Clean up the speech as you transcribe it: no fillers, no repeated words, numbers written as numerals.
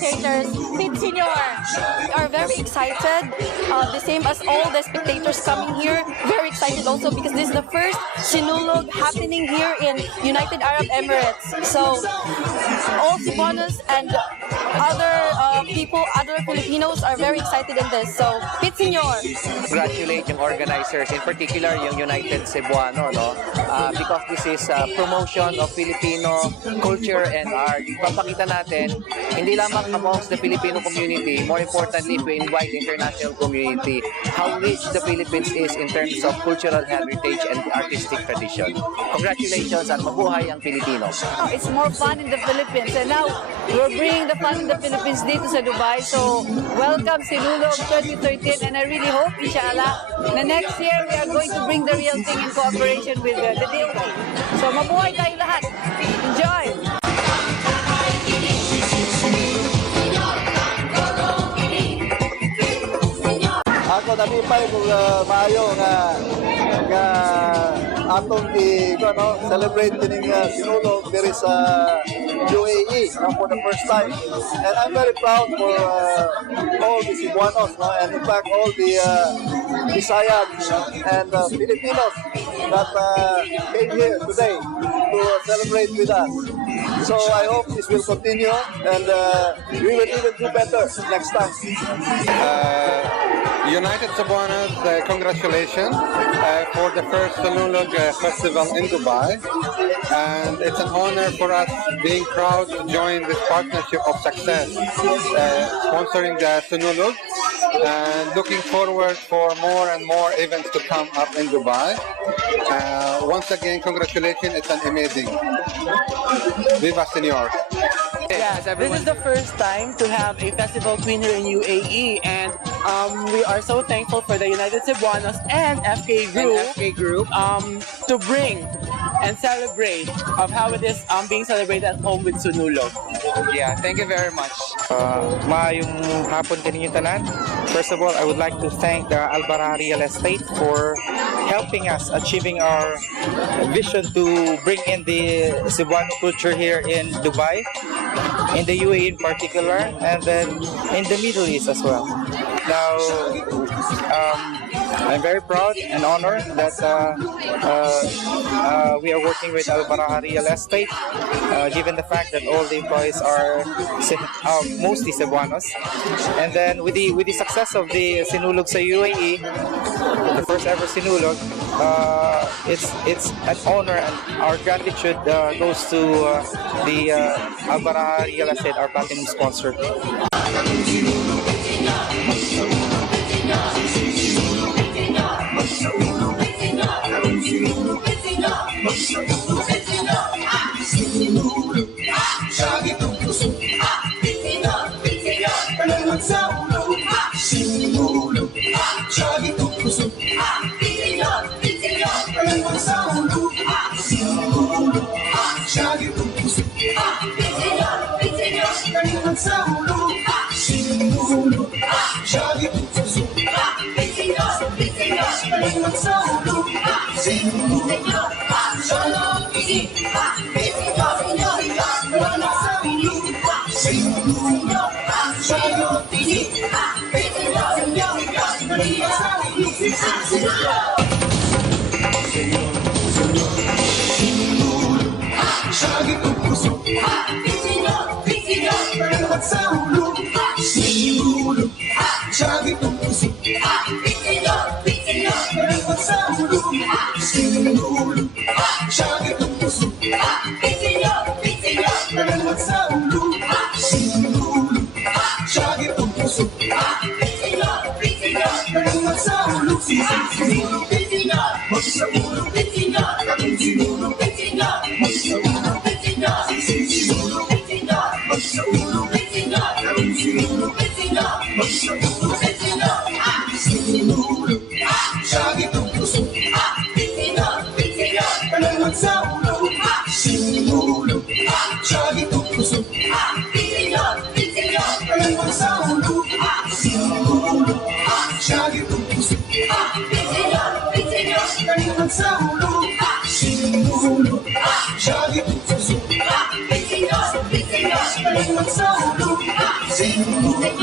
spectators, Pit Senior. We are very excited, the same as all the spectators coming here. Very excited also because this is the first Sinulog happening here in United Arab Emirates. So all Cebuanos and other people, other Filipinos are very excited in this. So Pit Senior. Congratulate yung organizers, in particular yung United Cebuano, no? Because this is promotion of Filipino culture and art. Papakita natin, hindi lamang amongst the Filipino community, more importantly, if we invite the international community, how rich the Philippines is in terms of cultural heritage and artistic tradition. Congratulations at mabuhay ang Pilipino. Oh, it's more fun in the Philippines, and now we're bringing the fun in the Philippines dito sa Dubai. So welcome Sinulog 2013, and I really hope, inshallah, na next year we are going to bring the real thing in cooperation with the DOT. So mabuhay tayo lahat. Enjoy! Ako namipay kung maayo nga atong celebrate kining Sinulog there is UAE for the first time, and I'm very proud for all the Cebuanos, and in fact all the Visayas and Filipinos that came here today to celebrate with us. So I hope this will continue, and we will even do better next time. United Cebuanos, congratulations for the first Sinulog festival in Dubai, and it's an honor for us being proud to join this partnership of success, sponsoring the Sinulog, and looking forward for more and more events to come up in Dubai. Once again, congratulations, it's an amazing. Viva Senor! Yes, this is the first time to have a festival queen here in UAE, and we are so thankful for the United Cebuanos and FK Group to bring and celebrate of how it is being celebrated at home with Sinulog. Yeah, thank you very much. Maayong hapon kaninyo tanan. First of all, I would like to thank the Albara Real Estate for helping us achieving our vision to bring in the Cebuano culture here in Dubai, in the UAE in particular, and then in the Middle East as well. Now, I'm very proud and honored that we are working with Albara Real Estate, given the fact that all the employees are mostly Cebuanos. And then with the success of the Sinulog sa UAE, the first ever Sinulog, it's an honor, and our gratitude goes to the Albara Real Estate, our platinum sponsor. Señor,